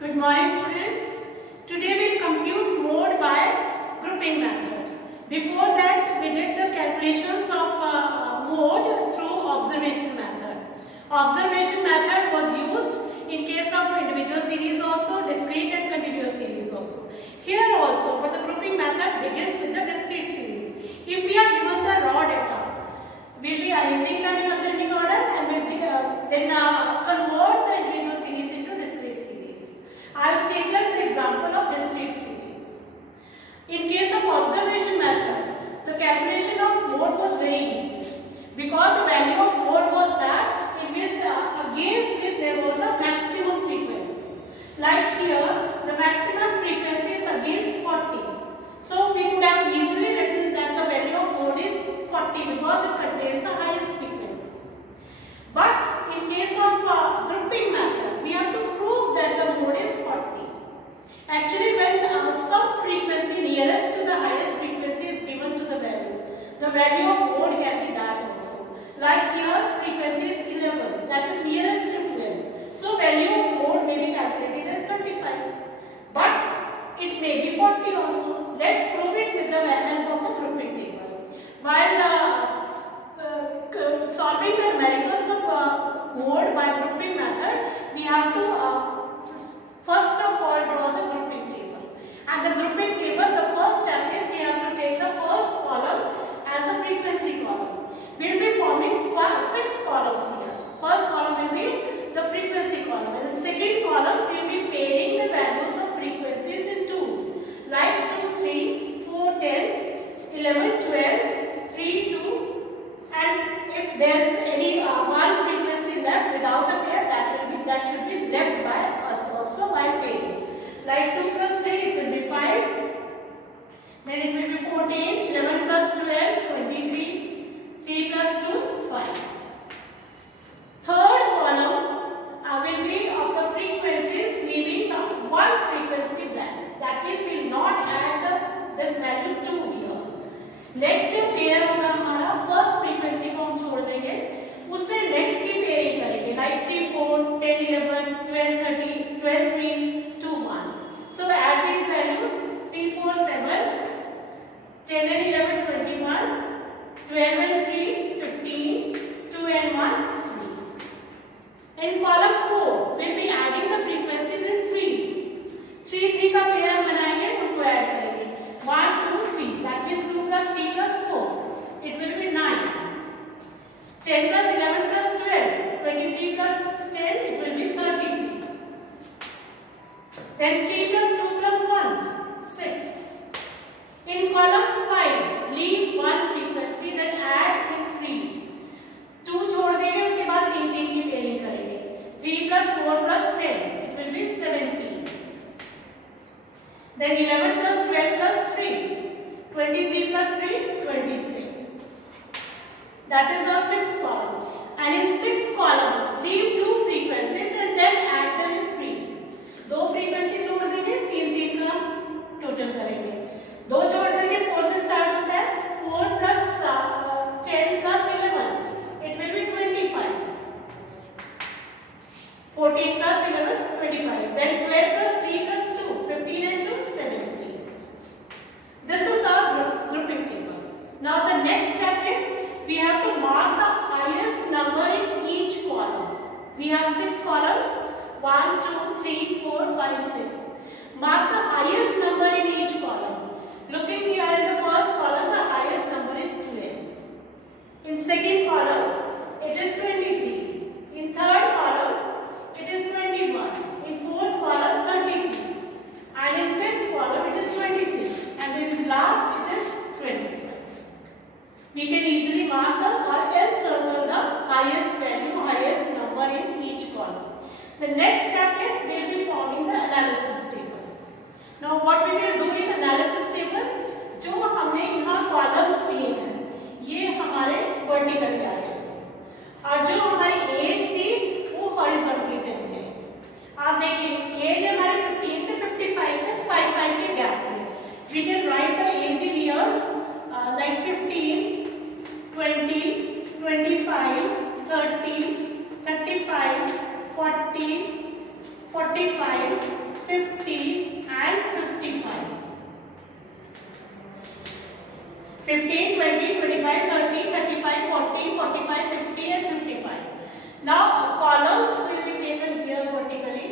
Good morning, students. Today we will compute mode by grouping method. Before that, we did the calculations of mode through observation method. Observation method was used in case of individual series also, discrete and continuous series also. Here also, but the grouping method begins with the discrete series. If we are given the raw data, we will be arranging them in ascending order and will be, then convert the individual series into discrete series. I have taken the example of discrete series. In case of observation method, the calculation of mode was very easy because the value of mode was that it was against which there was the maximum frequency. Like here, the maximum frequency is against 40. So we could have easily written that the value of mode is 40 because it contains the highest frequency. But in case of grouping method, we have to prove that the mode is 40. Actually, when some frequency nearest to the highest frequency is given to the value of mode can be that also. Like here, frequency is 11, that is nearest to 12. So value of mode may be calculated as 35. But it may be 40 also. Let's prove it with the help of the grouping table. While solving the numericals of mode by grouping method, we have to first of all draw the grouping table. And the grouping table, the first step is we have to take the first column as the frequency column. We will be forming 6 columns here. First column will be the frequency column, and the second column will be pairing the values of frequencies in twos, like 2, 3, 4, 10, 11, 12, 3, 2. And if there is any one frequency left without a pair, that should be left by us also by pairing. Like 2 plus 3, it will be 5. Then it will be 14. 11 plus 12, 23. 3 plus 2, 5. Third column will be of the frequencies, leaving the one frequency blank. That means we will not add this value 2 here. Next जो pair होगा हमारा first frequency को हम छोड़ देंगे, उससे next की pairing करेंगे, like 3 4 10 11 12 13 12 3 2 1. So add these values 3 4 7 10 and 11 21 12 and 3 15 2 and 1 3. In column 4 we'll be adding the frequencies in threes. 3 3 का पेयर हम बनाएंगे, उनको ऐड करेंगे 1 2 3. That means 2 plus 3 plus 4. It will be 9. 10 plus 11 plus 12. 23 plus 10. It will be 33. Then 3 plus 2 plus 1. 6. In column 5, leave one frequency, then add in threes. 2 छोड़ देंगे, उसके बाद 3 3 की पेयरिंग करेंगे. 3 plus 4 plus 10. It will be 17. Then 11 plus 12 plus 3. 23 plus 3, 26. That is our fifth column. And in sixth column, leave 2 frequencies and then add them in threes. 2 frequency छोड़ देंगे, 3 3 का total करेंगे. 2 छोड़ देंगे, 4 से स्टार्ट होता है. 4 plus 10 plus 11, it will be 25. 14 plus 11, 25. Then 12 plus 3 plus 2, 15 and 2, 17. This is our grouping table. Now the next step is we have to mark the highest number in each column. We have 6 columns, 1 2 3 4 5 6. Mark the highest number in each column. Looking here in the first column, the highest number is 12. In second column, it is 23. In third column, it is 21. In fourth column, 33. And in fifth column, it is 26. And in last, it is 25. We can easily mark the or else circle the highest value, highest number in each column. The next step is we will be forming the analysis table. Now what we will do in analysis table, जो हमने यहाँ columns लिए हैं, ये हमारे vertical पे आ जाएंगे, और जो हमारी एज थी वो horizontally चली जाएगी. आप देखिए एज हमारी 15 से 55 तक 5 के गैप में. We can write the age in years like 15, 20, 25, 30, 35, 40, 45, 50 and 55. 15, 20, 25, 30, 35, 40, 45, 50 and 55. Now columns will be taken here vertically.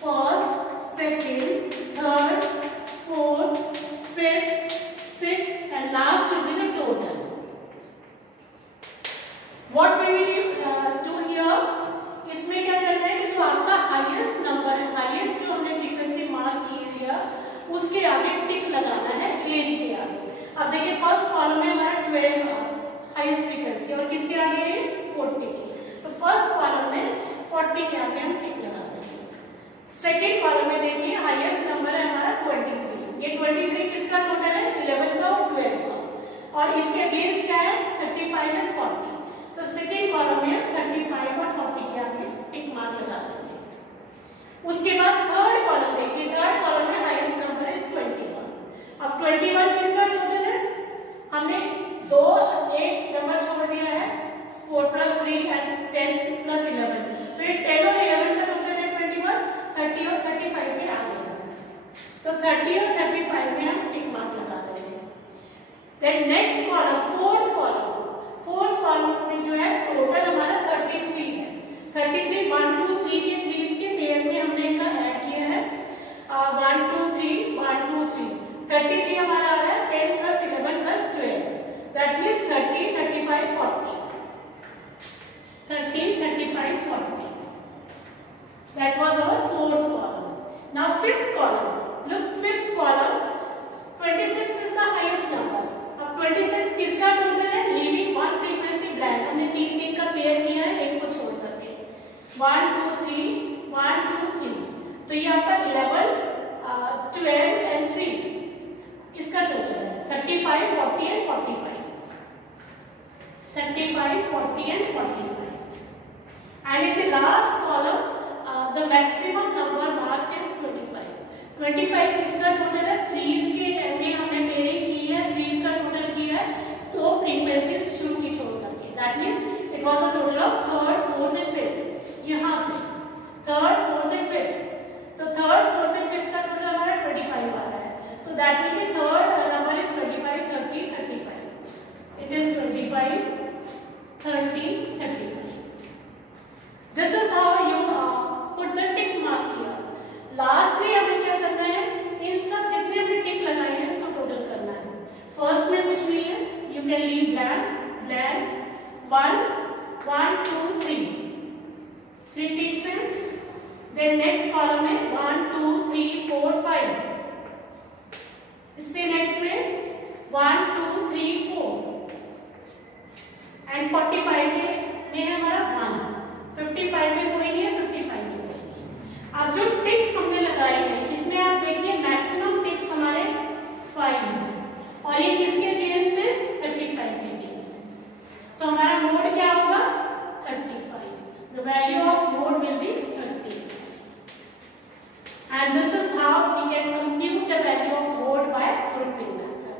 First, second, third, fourth, fifth, sixth and last should be the total. What we will do here, इसमें क्या करना है कि जो आपका highest number है, highest जो हमने फ्रीक्वेंसी मार्क की है उसके आगे टिक लगाना है एज के आगे। अब देखिए फर्स्ट कॉलम में हमारा 12 हाईएस्ट फ्रीक्वेंसी और किसके आगे है 40 के, तो फर्स्ट कॉलम में 40 के आगे हम टिक लगा देंगे। सेकेंड कॉलम में देखिए हाईएस्ट नंबर है हमारा 23, ये 23 किसका टोटल है 11 का और 12 का, और इसके अगेंस्ट क्या है 35 एंड 40, तो सेकेंड कॉलम में 35 और 40 के आगे टिक मार्क लगा देंगे। उसके बाद थर्ड कॉलम देखिए, थर्ड कॉलम में हाईएस्ट नंबर है 21। अब 21 किसका टोटल है, हमने एक नंबर छोड़ दिया है 4 + 3 एंड 10 + 11, तो ये 10 और 11 का टोटल है 21, 30 और 35 के आगे, तो 30 और 35 में हम टिक मार्क लगा देंगे। Then next column fourth column में जो है टोटल हमारा 33 है। 33 1 2 3 के 3 के पेयर में हमने इनका ऐड किया है 1 2 3 1 2 3, 33 हमारा आ रहा है 10 + 11 + 12, that means 30 35 40, 30 35 40, that was our fourth column. Now fifth column, look fifth column 26 is the highest number. अब 26 किसका टोटल है, लीविंग वन फ्रीक्वेंसी ब्लैंक, हमने 3 का पेयर किया है एक को छोड़ करके 1 2 3 1 2 3, तो ये आपका 11 12 एंड 3 इसका टोटल है 35 40 and 45, 35 40 and 45, and in the last column the maximum number marked is 25. 25 किसका टोटल है, 3s के में हमने पेयरिंग की है, 3s का टोटल किया है 2 फ्रीक्वेंसीज शुरू की छोड़ करके, that means it was a total of third fourth and fifth, यहाँ से थर्ड फोर्थ एंड फिफ्थ, तो थर्ड फोर्थ एंड फिफ्थ का टोटल हमारा 25 आ रहा है, तो that will be third number is 25 30 35, it is 25 30 35. This is how you put the tick mark here. Lastly हमें क्या करना है, इन सब जितने हमने टिक लगाए हैं इसको टोटल करना है। फर्स्ट में कुछ नहीं है, you can leave blank 1 1 2 3 ticks हैं, then next column में 1 2 3 4 5, इससे नेक्स्ट में 1 2 3 4 एंड 45 के में है हमारा 1, 55 में कोई नहीं है, 55 में कोई नहीं है। अब जो टिक हमने लगाए हैं इसमें आप देखिए मैक्सिमम टिक्स हमारे 5 हैं और ये किसके अगेंस्ट है 35 के अगेंस्ट है, तो हमारा मोड क्या होगा 35, the value of mode will be 30, and this is how we can compute the value of mode by grouping method.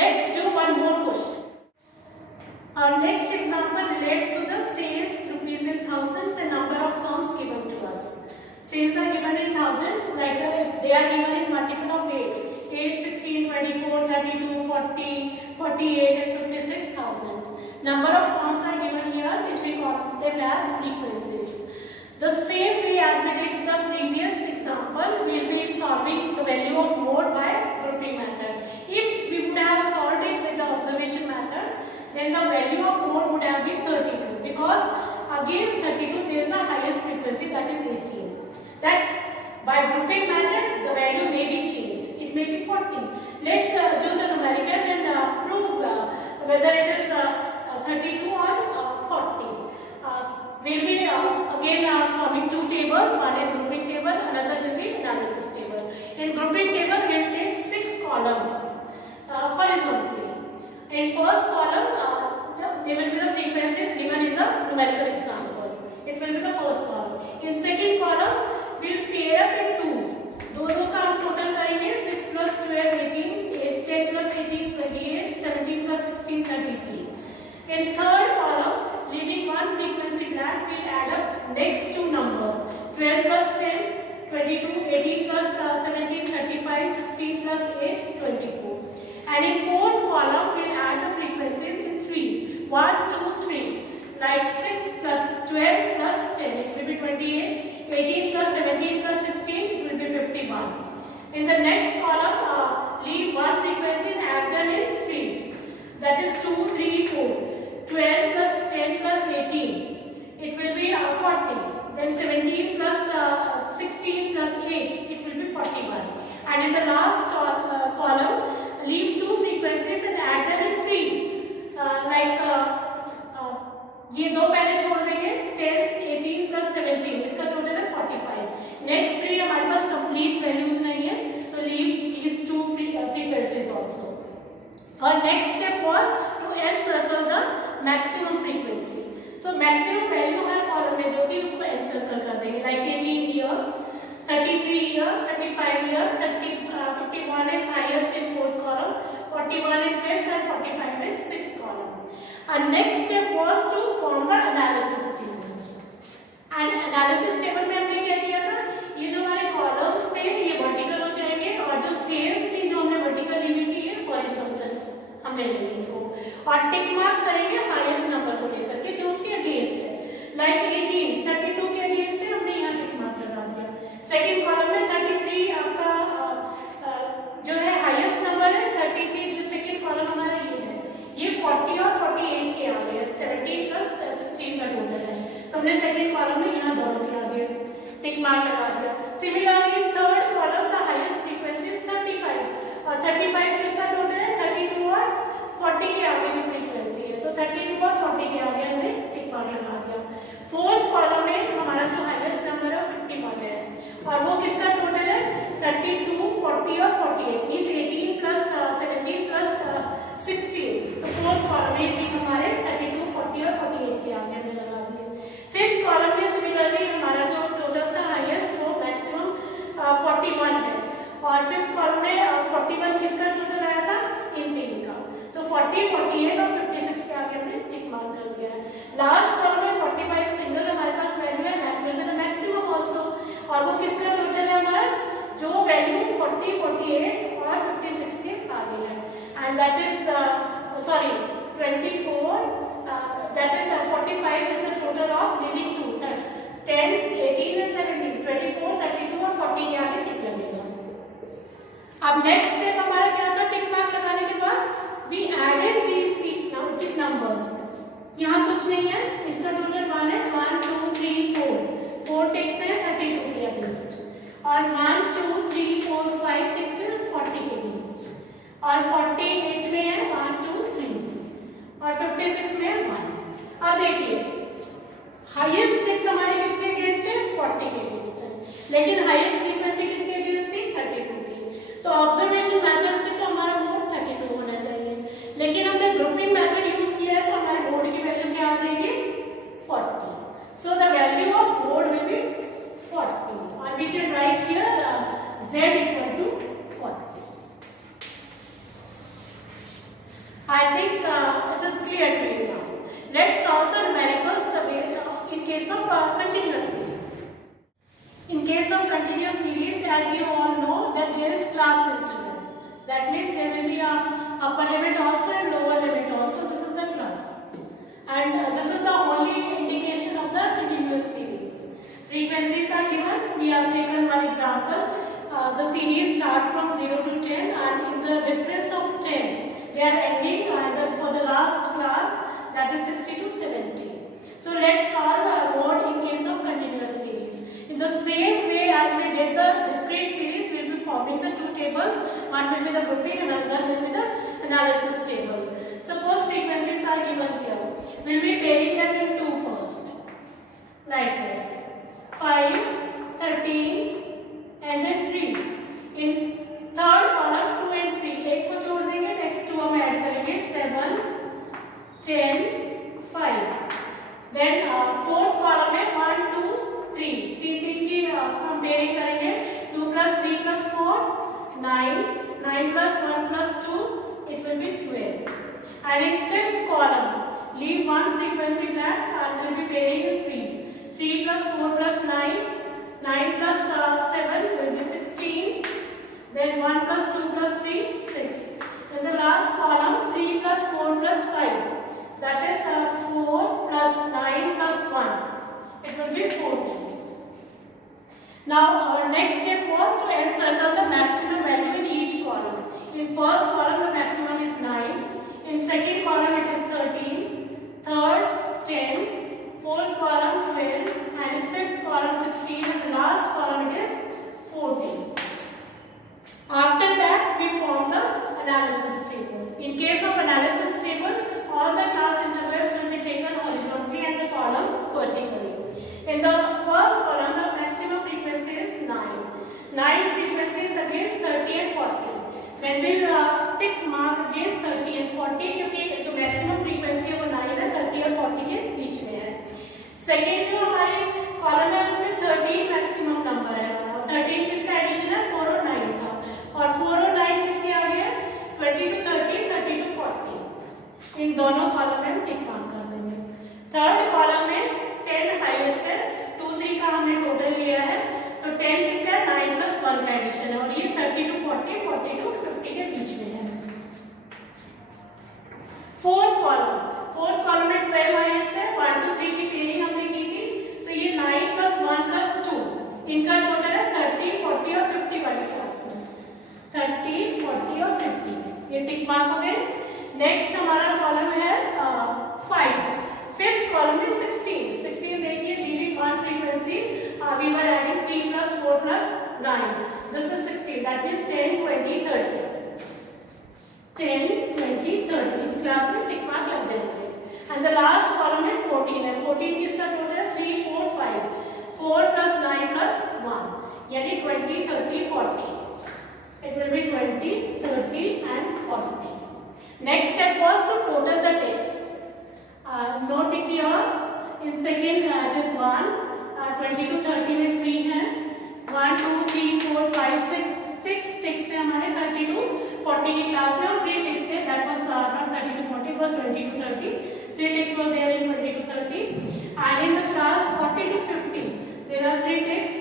Let's do one more question. Our next example relates to the sales rupees in thousands and number of firms given to us. Sales are given in thousands, like they are given in multiple of 8, 16, 24, 32, 40, 48 and 56 thousands. Number of firms are given here which we call them as frequencies. The same way as we did the previous example, we will be solving the value of mode by grouping method. If we would have solved it with the observation method, then the value of mode would have been 32, because against 32 there is the highest frequency, that is 18. That by grouping method the value may be changed, it may be 40. Let's do the numerical and prove whether it is 32 or 40. We'll be again forming two tables, one is grouping table, another will be analysis table. In grouping table we will take 6 columns horizontally. In first column there will be the frequencies given in the numerical example, it will be the first column. In second column we will pair up in twos, दो का हम total करेंगे 6 + 12 18, 10 + 18 28, 17 + 16 33. In third column, leaving one frequency blank, we will add up next two numbers 12 + 10 22, 18 plus 17, 35, 16 plus 8, 24. And in fourth column, we'll add the frequencies in threes. 1, 2, 3. Like 6 plus 12 plus 10, it will be 28. 18 plus 17 plus 16, it will be 51. In the next column, leave one frequency and add them in threes. That is 2, 3, 4. 12 plus 10 plus 18, it will be 40. Then 17 plus 16 plus 8, it will be 41. And in the last column, leave two frequencies and add them in threes. ये दो पहले छोड़ देंगे, 10, 18 plus 17, इसका total है 45. Next three हमारे पास complete values नहीं है, तो leave these two frequencies also. Our next step was to encircle the maximum frequency. So maximum value her column में जो थी उसको encircle कर देंगे. Like 18 here, 33 here, 35 here, 51 is highest in fourth column, 41 in fifth and 45 in sixth column. Our next step was to form the analysis table. And analysis table में हमने क्या किया था? ये जो हमारे columns थे ये vertical हो जाएंगे और जो sales थी जो हमने vertical ली हुई थी ये horizontal हमने ले ली इनको और टिक मार्क करेंगे हाईएस्ट नंबर को लेकर के जो उसके अगेंस्ट है. लाइक 18, 32 के अगेंस्ट है, हमने यहाँ टिक मार्क लगा दिया. सेकेंड कॉलम में 33 आपका जो है हाईएस्ट नंबर है. 33 जो सेकेंड कॉलम हमारा ये 40 और 48 के आ गए. 17 प्लस 16 का टोटल है, तो हमने सेकेंड कॉलम में यहाँ दोनों के आगे टिक मार्क लगा दिया. Similarly third column the highest frequency is 35 और 35 किसका टोटल है? 32 और 40 के आगे जो फ्रीक्वेंसी है, तो 32 और 40 के आगे हमने टिक मार्क लगा दिया. फोर्थ कॉलम में हमारा जो हाईएस्ट नंबर है 51 है और वो किसका टोटल है? 32, 40 और 48 मींस 18 प्लस 17 प्लस 16. तो फोर्थ कॉलम में टिक हमारे 32, 40 और 48 के आगे हमने लगा दिए. फिफ्थ कॉलम में सिमिलरली हमारा जो टोटल था हाईएस्ट वो मैक्सिमम 41 है और फिफ्थ कॉलम में 41 किसका टोटल आया था? इन तीन का. तो 40, 48 और 56 के आगे हमने टिक मार्क कर दिया है. लास्ट कॉलम में 45 सिंगल हमारे पास वैल्यू है, that will be the maximum also और वो किसका टोटल है हमारा? जो वैल्यू 40, 48 और 56 के आगे है. And that is 24, that is 45 is the total of living two, 10, 18 and 17, 24, 32 और 40 के आगे टिक लगेगा. अब नेक्स्ट स्टेप हमारा क्या था? टिक मार्क लगाने के बाद we added these tick numbers. यहाँ कुछ नहीं है, इसका टोटल 1 है. 1, 2, 3, 4 टिक्स है 32 के अगेंस्ट और 1, 2, 3, 4, 5 टिक्स है 40 के अगेंस्ट और 48 में है 1, 2, 3 और 56 में है 1. अब देखिए हाईएस्ट टिक्स हमारे किसके अगेंस्ट है? 40 के अगेंस्ट है, लेकिन हाईएस्ट फ्रीक्वेंसी किसके अगेंस्ट थी? 32 की. तो ऑब्जर्वेशन मेथड से तो हमारा मोड 32 होना चाहिए, लेकिन हमने ग्रुपिंग मेथड यूज किया है तो हमारे मोड की वैल्यू क्या आ जाएगी? 40. So the value of mode will be 40 और we can write here z equal to 40. I think it is clear to you now. Let's solve the numericals in case of continuous series. In case of continuous series, as you all know that there is class interval. That means there will be a upper limit also and lower limit also. This is the class. And this is the only indication of the continuous series. Frequencies are given. We have taken one example. The series start from 0 to 10 and in the difference of 10. They are ending for the last class, that is 60 to 70. So let's solve a mode in case of continuous series. In the same way as we did the discrete series, we will be forming the two tables. One will be the grouping and another will be the analysis table. Suppose frequencies are given here. We will be pairing them in 2 first. Like this. 5, 13 and then 3. In third column 2 and 3. एक को छोड़ देंगे, next 2 हम add करेंगे 7, 10, 5. Then fourth column में 1, 2, 3. 3 की हम pairing करेंगे. 2 plus 3 plus 4, 9. 9 plus 1 plus 2, it will be 12. And in fifth column, leave one frequency back and we'll be pairing in threes. 3 plus 4 plus 9, 9 plus 7 will be 16. Then 1 plus 2 plus 3, 6. In the last column, 3 plus 4 plus 5. That is 4 plus 9 plus 1. It will be 14. Now our next step was to encircle the maximum value in each column. In first column the maximum is 9. In second column it is 13. Third 10. Fourth column 12. And in fifth column 16. And the last column it is 14. After that we form the analysis table. In case of analysis table, all the class intervals will be taken horizontally and the columns vertically. In the first column, the maximum frequency is 9. 9 frequencies against 30 and 40. When we tick mark against 30 and 40, क्योंकि जो maximum frequency है वो 9 है, 30 और 40 के बीच में है. Second जो हमारे column है उसमें 13 maximum number है. 13 किसका addition है? 4 और 9 का. और 4 और 9 किसके आगे है? 20 to 30, 30 to 40. इन दोनों कॉलम में हम टिक मार्क कर देंगे. थर्ड कॉलम में 10 हाईएस्ट है. 2 3 का हमने टोटल लिया है, तो 10 किसका है? 9 plus 1 का एडिशन है और ये 30 to 40, 40 to 50 के बीच में है. फोर्थ कॉलम में 12 हाईएस्ट है. 1 2 3 की पेयरिंग हमने की थी, तो ये 9 plus 1 plus 2 इनका टोटल है 30, 40 और 50 वाले क्लास में. 30, 40 और 50 ये टिक मार्क हो गए. नेक्स्ट हमारा कॉलम है 5. फिफ्थ कॉलम में 16 देखिए during one frequency we were adding 3 plus 4 plus 9. This is 16. That means 10 20 30. 10 20 30 इस क्लास में टिक मार्क लग जाएंगे. एंड द लास्ट कॉलम में 14 है. 14 किसका टोटल है? 3 4 5. 4 plus 9 plus 1 यानी 20 30 40. It will be 20, 30 and 40. Next step was to total the text. Note here in second it is 1, 20 to 30 में 3 है. 1 2 3 4 5 6 ticks है हमारे 30 to 40 की क्लास में और 3 ticks थे. That was not 30 to 40, it was 20 to 30. 3 ticks were there in 20 to 30. And in the class 40 to 50 there are 3 ticks.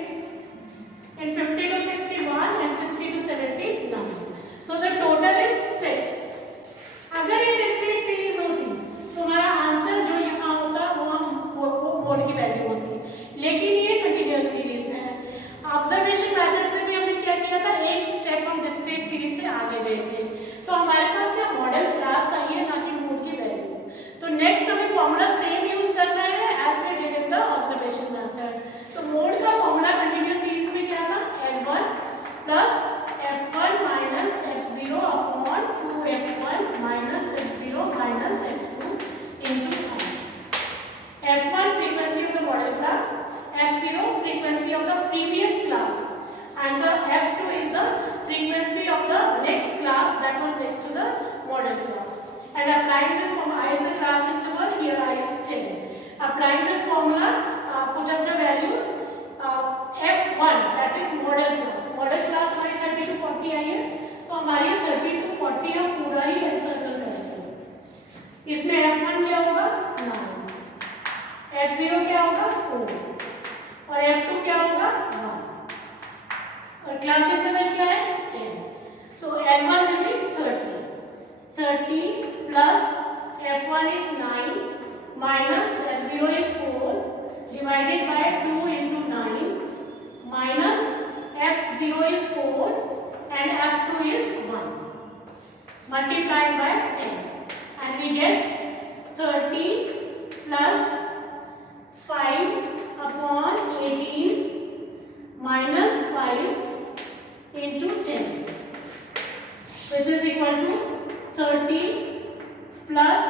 In 50 to 61 and 60 to 70 none. So the total is 6. अगर ये discrete series होती तो हमारा answer जो यहाँ होता वो mode की वैल्यू होती, लेकिन ये कंटिन्यूअस सीरीज है. ऑब्जर्वेशन मेथड से भी हमने क्या किया था? एक स्टेप हम डिस्क्रीट सीरीज से आगे गए थे, तो हमारे पास ये मॉडल क्लास आई है ना कि मोड की वैल्यू. तो नेक्स्ट हमें फॉर्मूला सेम यूज करना है as we did in the observation method. तो मोड का फॉर्मूला कंटिन्यूअस सीरीज में क्या था? L1 plus F1 minus F0 upon 2F1 minus F0 minus F2 into I. F1 frequency of the model class, F0 frequency of the previous class, and the F2 is the frequency of the next class that was next to the model class. And applying this formula, I is the class interval, here I is 10. Applying this formula, put up the values. F1 that is model class. Model class हमारी 30 to 40 आई है, तो हमारी 30 to 40 हम पूरा ही encircle करेंगे. इसमें F1 क्या होगा? 9. F0 क्या होगा? 4. और F2 क्या होगा? 1. और क्लास इंटरवल क्या है? 10. So L1 will be 30. 30 plus F1 is 9 minus F0 is 4 divided by 2 into 9 minus F0 is 4 and F2 is 1 multiplied by 10, and we get 30 plus 5 upon 18 minus 5 into 10, which is equal to 30 plus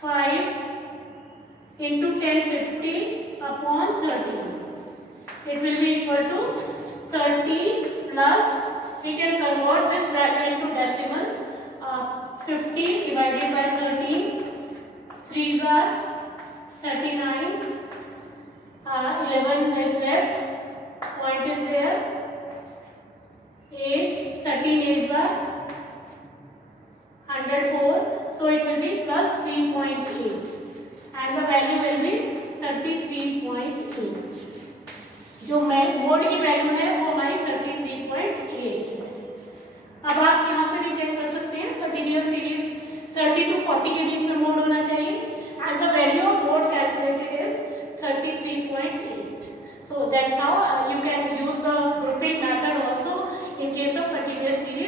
5 into 1050 upon 30. It will be equal to 30 plus, we can convert this value into decimal. 50 divided by 13, 3s are 39, 11 is left, point is there, 8, 13 8s are 104, so it will be plus 3.8 and the value will be 33.8. जो mode की value है वो हमारी 33.8 है। अब आप यहाँ से भी चेक कर सकते हैं, कंटिन्यूअस सीरीज 30 to 40 के बीच में मोड होना चाहिए and the value of mode calculated is 33.8. So that's how you can use the grouping method also in case of continuous series